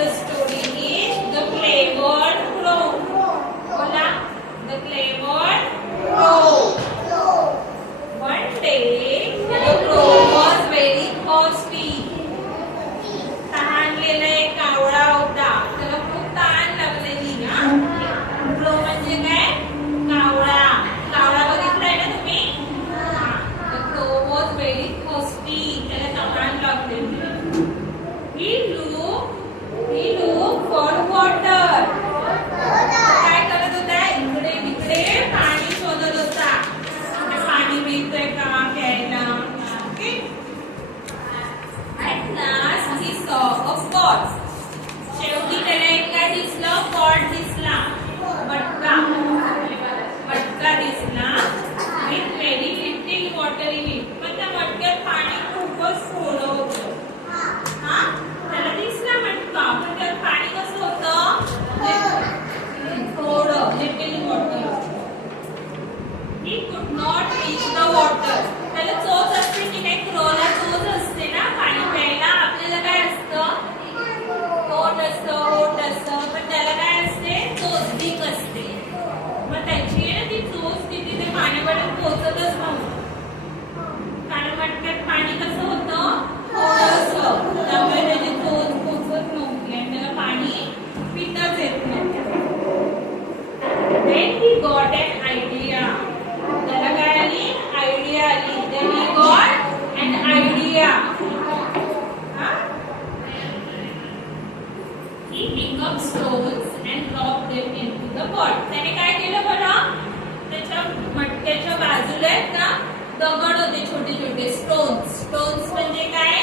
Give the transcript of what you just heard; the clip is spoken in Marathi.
The story is the clever crow. बोला, the clever crow. One day, the crow was very thirsty. तहानलेला एक कावळा होता. त्याला खूप तहान लागलेली ना. crow म्हणजे काय? कावळा. कावळा बघितलाय ना तुम्ही? The crow was very thirsty. त्याला तहान लागलेली. He looked for water. काय करत होता? इकडे तिकडे पाणी शोधत होता. पाणी मिळतंय का प्यायला? Okay. At last he saw a pot. शेवटी त्याला एक काय दिसलं? pot दिसला. मटका दिसला. With very little water in it. पण त्या मटक्यात पाणी खूपच थोडं होतं. त्याला दिसला मटका, पण त्यात पाणी कसं होतं? थोडं, little water. He could not reach the water. त्याला चोच असते की नाही? क्रोला चोच असते ना पाणी प्यायला. आपल्याला काय असतं? ओठ असतं, पण त्याला काय असते? चोच बीक असते. मग त्याची ना ती चोच तिथे पाण्यापर्यंत पोहोचतच नव्हतं. कारण मटक्यात पाणी कसं होतं? थोडंसं. त्यामुळे त्याची चोच पोहोचत नव्हती आणि त्याला पाणी पिताच येत नव्हतं. Then he got an idea. त्याला काय आली? आयडिया आली. Then he got an idea. He picked up stones and dropped them into the pot. त्याने काय केलं बरं? त्याच्या मटक्याच्या बाजूला आहेत ना दगड होते छोटे छोटे. स्टोन्स म्हणजे काय?